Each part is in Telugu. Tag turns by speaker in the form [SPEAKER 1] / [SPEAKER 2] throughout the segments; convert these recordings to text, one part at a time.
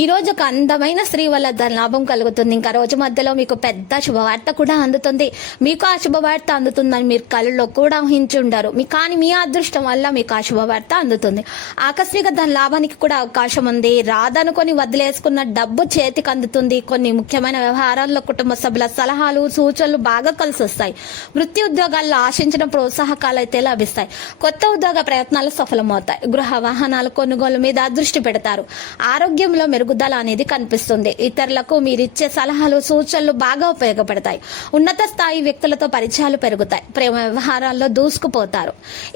[SPEAKER 1] ఈ రోజు ఒక అందమైన స్త్రీ వల్ల లాభం కలుగుతుంది. ఇంకా రోజు మధ్యలో మీకు పెద్ద శుభవార్త కూడా అందుతుంది. మీకు ఆ శుభవార్త అందుతుందని మీరు కళ్ళలో కూడా ఊహించుండరు. మీ కానీ మీ అదృష్టం వల్ల మీకు ఆ శుభవార్త అందుతుంది. ఆకస్మిక దాని లాభానికి కూడా అవకాశం ఉంది. రాదనుకొని వదిలేసుకున్న డబ్బు చేతికి అందుతుంది. కొన్ని ముఖ్యమైన వ్యవహారాల్లో కుటుంబ సభ్యుల సలహాలు సూచనలు బాగా కలిసి వస్తాయి వృత్తి ఉద్యోగాల్లో ఆశించిన ప్రోత్సాహకాలు అయితే లభిస్తాయి. కొత్త ఉద్యోగ ప్రయత్నాలు సఫలమవుతాయి. గృహ వాహనాల కొనుగోలు మీద దృష్టి పెడతారు. ఆరోగ్యంలో మెరుగుదల అనేది కనిపిస్తుంది. ఇతరులకు మీరిచ్చే సలహాలు సూచనలు బాగా ఉపయోగపడతాయి. ఉన్నత స్థాయి వ్యక్తులతో పరిచయాలు పెరుగుతాయి. ప్రేమ వ్యవహారాల్లో దూసుకుపోతారు.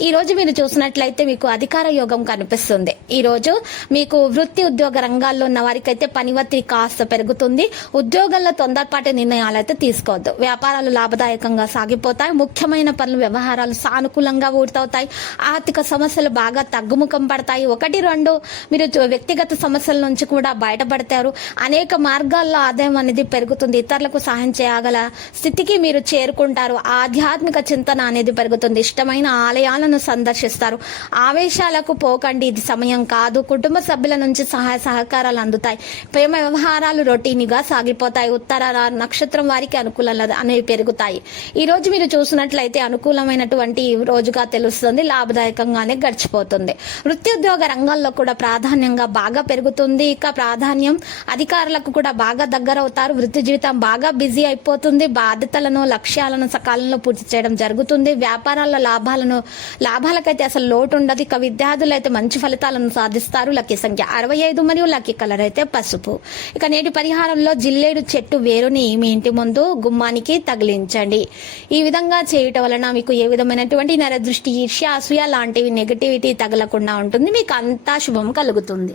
[SPEAKER 1] ఈ రోజు మీరు చూసినట్లయితే మీకు అధికార యోగం కనిపిస్తుంది. ఈ రోజు మీకు వృత్తి ఉద్యోగ రంగాల్లో ఉన్న వారికైతే పని ఒత్తిడి కాస్త పెరుగుతుంది. ఉద్యోగంలో తొందరపాటి నిర్ణయాలు అయితే తీసుకోవద్దు. వ్యాపారాలు లాభదాయకంగా సాగిపోతాయి. ముఖ్యమైన పనులు వ్యవహారాలు సానుకూలంగా పూర్తవుతాయి ఆర్థిక సమస్యలు బాగా తగ్గుముఖం పడతాయి. ఒకటి రెండు మీరు వ్యక్తిగత సమస్యల నుంచి కూడా బయటపడతారు. అనేక మార్గాల్లో ఆదాయం అనేది పెరుగుతుంది. ఇతరులకు సహాయం చేయగల స్థితికి మీరు చేరుకుంటారు. ఆధ్యాత్మిక చింతన అనేది పెరుగుతుంది. ఇష్టమైన ఆలయాలను సందర్శిస్తారు. ఆవేశాలకు పోకండి. ఇది సమయం కాదు. కుటుంబ సభ్యుల నుంచి సహాయ సహకారాలు అందుతాయి. ప్రేమ వ్యవహారాలు రొటీన్గా సాగిపోతాయి. ఉత్తర నక్షత్రం వారికి అనుకూల అనేవి పెరుగుతాయి. ఈ రోజు మీరు చూసినట్లయితే అనుకూలమైనటువంటి రోజుగా తెలుస్తుంది. లాభదాయకంగానే గడిచిపోతుంది. వృత్తి ఉద్యోగ రంగాల్లో కూడా ప్రాధాన్యంగా బాగా పెరుగుతుంది. ఇక ప్రాధాన్యం. అధికారులకు కూడా బాగా దగ్గర అవుతారు. వృత్తి జీవితం బాగా బిజీ అయిపోతుంది. బాధ్యతలను లక్ష్యాలను సకాలంలో పూర్తి చేయడం జరుగుతుంది. వ్యాపారాల లాభాలను లాభాలకైతే అసలు లోటు ఉండదు ఇక విద్యార్థులు అయితే మంచి ఫలితాలను సాధిస్తారు. లక్కీ సంఖ్య అరవై ఐదు మరియు లక్కీ కలర్ అయితే పసుపు. ఇక నేటి పరిహారంలో జిల్లేడు చెట్టు వేరుని మీ ఇంటి ముందు గుమ్మానికి తగిలించండి. ఈ విధంగా చేయటం వలన మీకు ఏ విధమైనటువంటి నరదృష్టి ఈర్ష్య అసూయ లాంటివి నెగటివిటీ తగలకుండా ఉంటుంది. మీకు అంతా శుభం కలుగుతుంది.